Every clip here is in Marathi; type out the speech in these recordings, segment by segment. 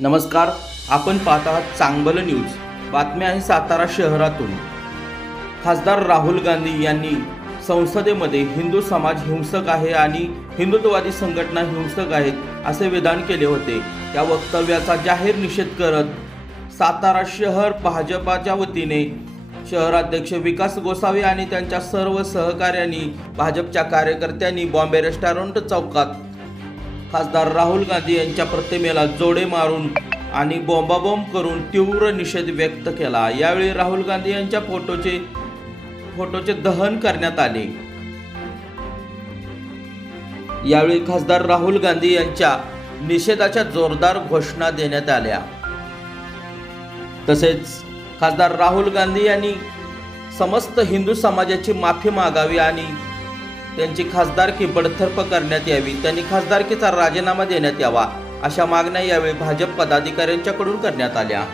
नमस्कार, आपण पाहत आहात चांगलं न्यूज। बातमी आहे सातारा शहरातून। खासदार राहुल गांधी यांनी संसदेमध्ये हिंदू समाज हिंसक आहे आणि हिंदुत्ववादी संघटना हिंसक आहेत असे विधान केले होते। या वक्तव्याचा जाहीर निषेध करत सातारा शहर भाजपाच्या वतीने शहराध्यक्ष विकास गोसावी आणि त्यांच्या सर्व सहकार्यांनी भाजपच्या कार्यकर्त्यांनी बॉम्बे रेस्टॉरंट चौकात खासदार राहुल गांधी यांच्या प्रतिमेला जोडे मारून आणि बॉम्बाबॉम्ब करून तीव्र निषेध व्यक्त केला। यावेळी राहुल गांधी यांच्या फोटोचे दहन करण्यात आले। यावेळी खासदार राहुल गांधी यांच्या निषेधाच्या जोरदार घोषणा देण्यात आल्या। तसेच खासदार राहुल गांधी यांनी समस्त हिंदू समाजाची माफी मागावी आणि त्यांची खासदारकी बडतर्फ करण्यात यावी। त्यांनी खासदारकीचा राजीनामा देण्यात यावा अशा मागण्या यावेळी भाजप पदाधिकाऱ्यांच्याकडून करण्यात आल्या।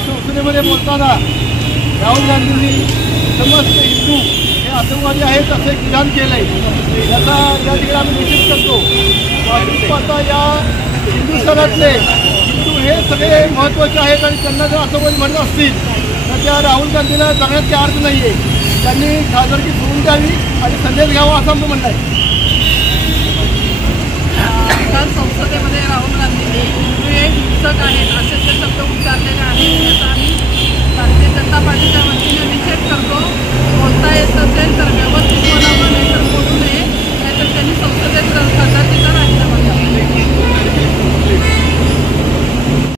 संसदेमध्ये बोलताना राहुल गांधींनी समस्त हिंदू हे आतंकवादी आहेत असे विधान केलंय। याचा या ठिकाणी आम्ही निषेध करतो। आता या हिंदुस्थानातले हिंदू हे सगळे महत्त्वाचे आहेत आणि त्यांना जर आतंकवादी म्हणत असतील तर त्या राहुल गांधीला जगण्याचे अर्थ नाही आहे। त्यांनी खासदारकी सोडून द्यावी आणि संदेश घ्यावा असं आमचं म्हणणं आहे। काल संसदेमध्ये राहुल गांधींनी हिंदू हे हिंसक आहेत असे शब्द उच्चारले